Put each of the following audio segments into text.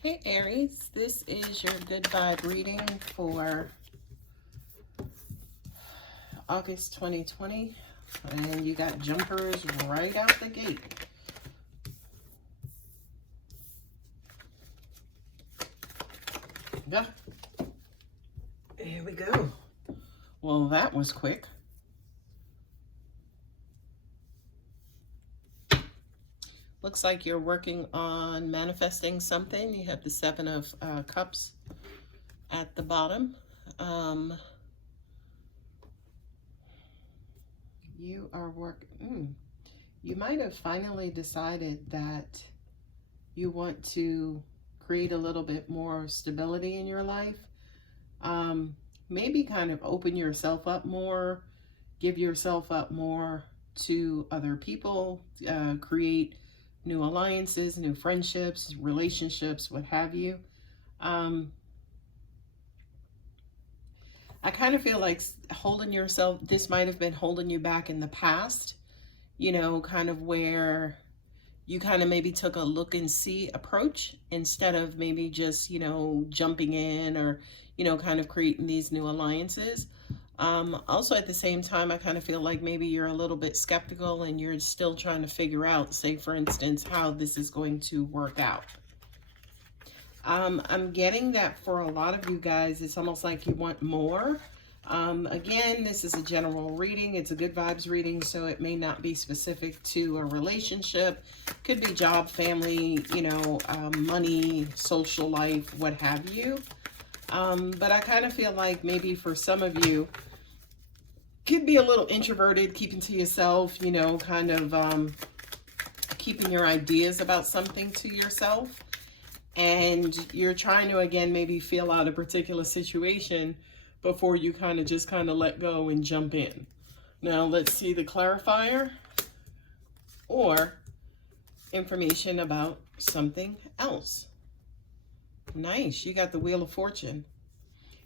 Hey Aries, this is your good vibe reading for August 2020, and you got jumpers right out the gate. Yeah, here we go. Well, that was quick. Looks like you're working on manifesting something. You have the Seven of Cups at the bottom. You are working. You might have finally decided that you want to create a little bit more stability in your life. Maybe kind of open yourself up more, give yourself up more to other people, create new alliances, new friendships, relationships, what have you. I kind of feel like holding yourself, this might have been holding you back in the past, you know, kind of where you kind of maybe took a look and see approach instead of maybe just, you know, jumping in or, you know, kind of creating these new alliances. Also at the same time, I kind of feel like maybe you're a little bit skeptical and you're still trying to figure out, say for instance, how this is going to work out. I'm getting that for a lot of you guys, it's almost like you want more. Again, this is a general reading. It's a good vibes reading, so it may not be specific to a relationship. Could be job, family, you know, money, social life, what have you. But I kind of feel like maybe for some of you, could be a little introverted, keeping to yourself, you know, kind of keeping your ideas about something to yourself. And you're trying to, again, maybe feel out a particular situation before you kind of let go and jump in. Now let's see the clarifier or information about something else. Nice, you got the Wheel of Fortune.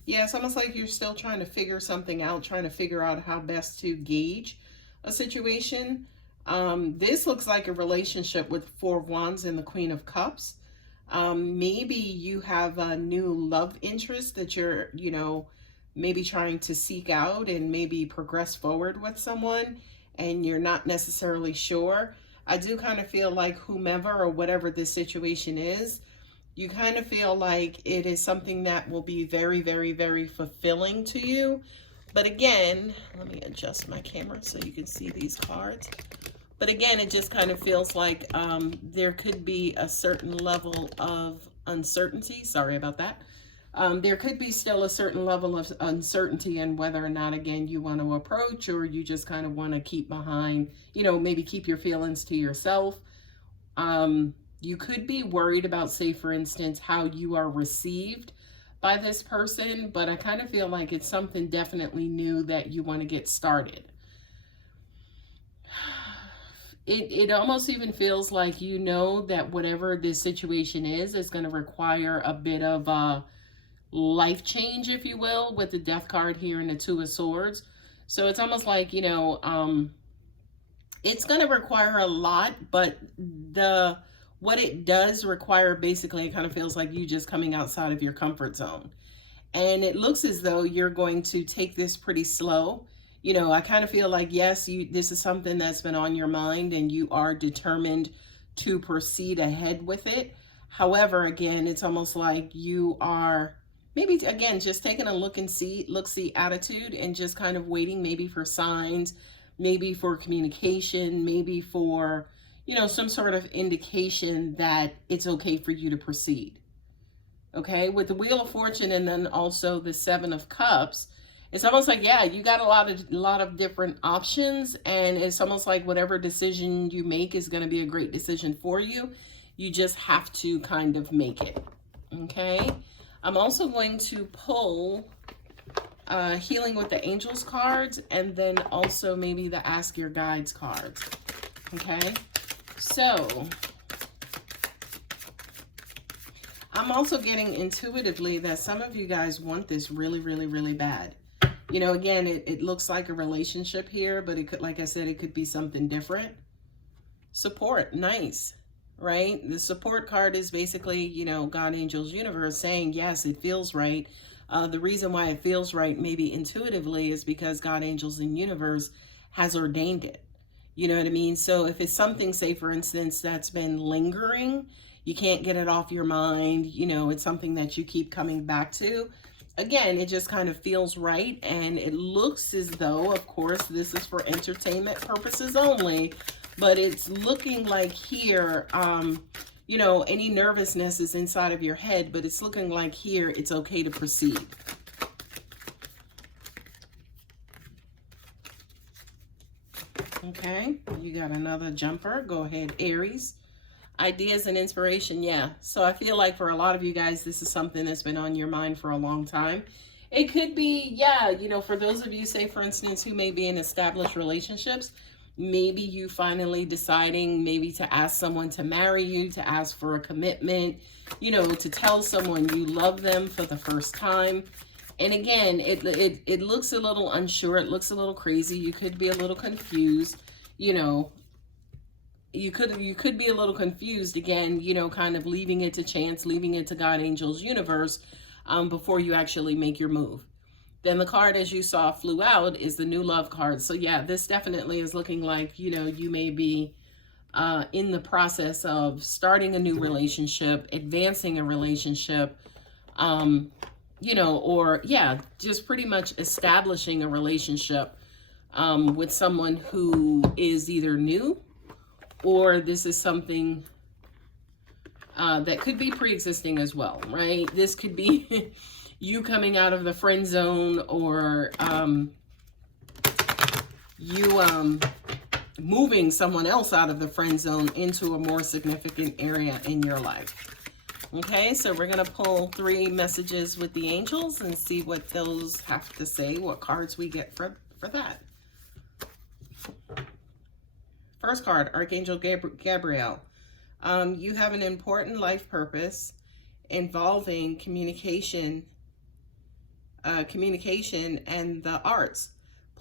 Yeah, it's almost like you're still trying to figure something out, trying to figure out how best to gauge a situation. This looks like a relationship with Four of Wands and the Queen of Cups. Maybe you have a new love interest that you're, you know, maybe trying to seek out and maybe progress forward with someone, and you're not necessarily sure. I do kind of feel like whomever or whatever this situation is, you kind of feel like it is something that will be very, very, very fulfilling to you. But again, let me adjust my camera so you can see these cards. But again, it just kind of feels like there could be a certain level of uncertainty. Sorry about that. There could be still a certain level of uncertainty in whether or not, again, you want to approach, or you just kind of want to keep behind, you know, maybe keep your feelings to yourself. You could be worried about, say, for instance, how you are received by this person, but I kind of feel like it's something definitely new that you want to get started. It almost even feels like you know that whatever this situation is going to require a bit of a life change, if you will, with the Death card here and the Two of Swords. So it's almost like, you know, it's going to require a lot, but what it does require, basically, it kind of feels like you just coming outside of your comfort zone. And it looks as though you're going to take this pretty slow. You know, I kind of feel like, yes, this is something that's been on your mind and you are determined to proceed ahead with it. However, again, it's almost like you are maybe, again, just taking a look-see attitude and just kind of waiting maybe for signs, maybe for communication, maybe for, you know, some sort of indication that it's okay for you to proceed. Okay, with the Wheel of Fortune and then also the Seven of Cups, it's almost like, yeah, you got a lot of different options, and it's almost like whatever decision you make is going to be a great decision for you. You just have to kind of make it. Okay, I'm also going to pull Healing with the Angels cards, and then also maybe the Ask Your Guides cards. Okay, so I'm also getting intuitively that some of you guys want this really, really, really bad. You know, again, it looks like a relationship here, but it could, like I said, it could be something different. Support, nice, right? The support card is basically, you know, God, angels, universe saying, yes, it feels right. The reason why it feels right, maybe intuitively, is because God, angels, and universe has ordained it. You know what I mean? So if it's something, say, for instance, that's been lingering, you can't get it off your mind, you know, it's something that you keep coming back to. Again, it just kind of feels right. And it looks as though, of course, this is for entertainment purposes only, but it's looking like here, you know, any nervousness is inside of your head, but it's looking like here it's okay to proceed. Okay, you got another jumper. Go ahead, Aries. Ideas and inspiration, yeah. So I feel like for a lot of you guys, this is something that's been on your mind for a long time. It could be, yeah, you know, for those of you, say, for instance, who may be in established relationships, maybe you finally deciding maybe to ask someone to marry you, to ask for a commitment, you know, to tell someone you love them for the first time. And again, it looks a little unsure. It looks a little crazy. You could be a little confused, you know. You could be a little confused, again, you know, kind of leaving it to chance, leaving it to God, angels, universe, before you actually make your move. Then the card, as you saw, flew out, is the new love card. So yeah, this definitely is looking like, you know, you may be in the process of starting a new relationship, advancing a relationship, you know, or yeah, just pretty much establishing a relationship with someone who is either new, or this is something that could be pre-existing as well, right? This could be you coming out of the friend zone, or you moving someone else out of the friend zone into a more significant area in your life. Okay, so we're going to pull 3 messages with the angels and see what those have to say, what cards we get for that. First card, Archangel Gabrielle. You have an important life purpose involving communication and the arts.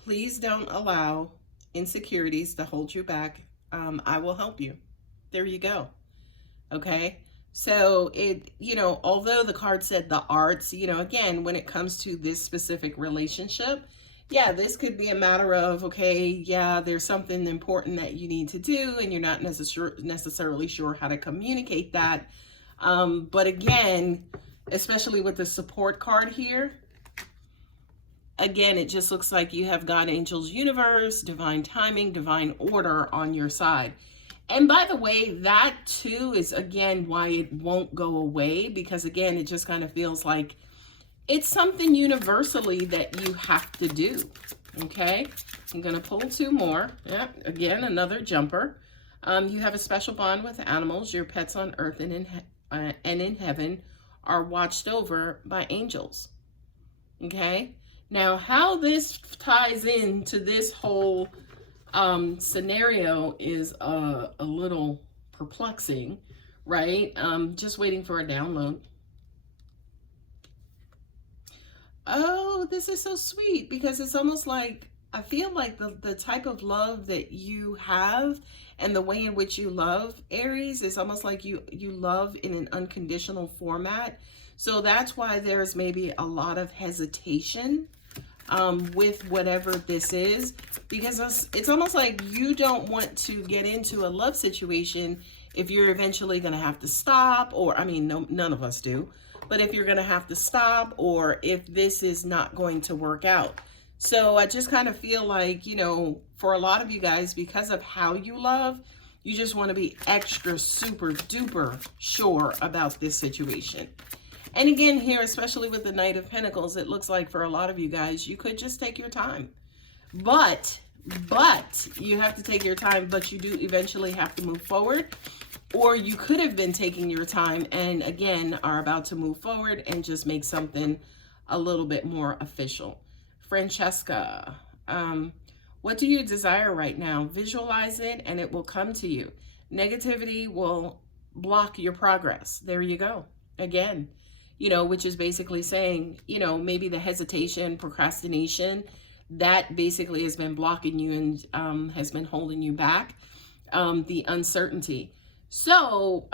Please don't allow insecurities to hold you back. I will help you. There you go. Okay. So it, you know, although the card said the arts, you know, again, when it comes to this specific relationship, yeah, this could be a matter of, okay, yeah, there's something important that you need to do and you're not necessarily sure how to communicate that. But again, especially with the support card here, again, it just looks like you have God, angels, universe, divine timing, divine order on your side. And by the way, that too is, again, why it won't go away, because again, it just kind of feels like it's something universally that you have to do. Okay, I'm going to pull 2 more. Yeah, again, another jumper. You have a special bond with animals. Your pets on earth and in heaven are watched over by angels. Okay, now how this ties into this whole scenario is a little perplexing, right? Just waiting for a download. Oh, this is so sweet, because it's almost like, I feel like the type of love that you have and the way in which you love, Aries, is almost like you love in an unconditional format. So that's why there's maybe a lot of hesitation with whatever this is, because it's almost like you don't want to get into a love situation if you're eventually going to have to stop, or, I mean, no, none of us do, but if you're going to have to stop, or if this is not going to work out. So I just kind of feel like, you know, for a lot of you guys, because of how you love, you just want to be extra super duper sure about this situation. And again, here, especially with the Knight of Pentacles, it looks like for a lot of you guys, you could just take your time. But you have to take your time, but you do eventually have to move forward. Or you could have been taking your time and, again, are about to move forward and just make something a little bit more official. Francesca, what do you desire right now? Visualize it and it will come to you. Negativity will block your progress. There you go. Again, you know, which is basically saying, you know, maybe the hesitation, procrastination, that basically has been blocking you and has been holding you back. The uncertainty. So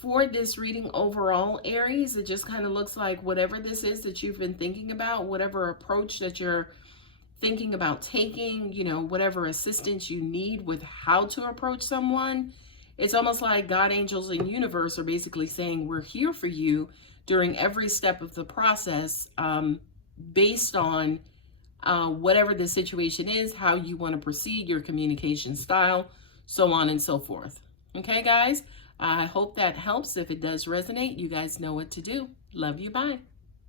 for this reading overall, Aries, it just kind of looks like whatever this is that you've been thinking about, whatever approach that you're thinking about taking, you know, whatever assistance you need with how to approach someone, it's almost like God, angels, and universe are basically saying, we're here for you during every step of the process, based on whatever the situation is, how you want to proceed, your communication style, so on and so forth. Okay, guys, I hope that helps. If it does resonate, you guys know what to do. Love you. Bye.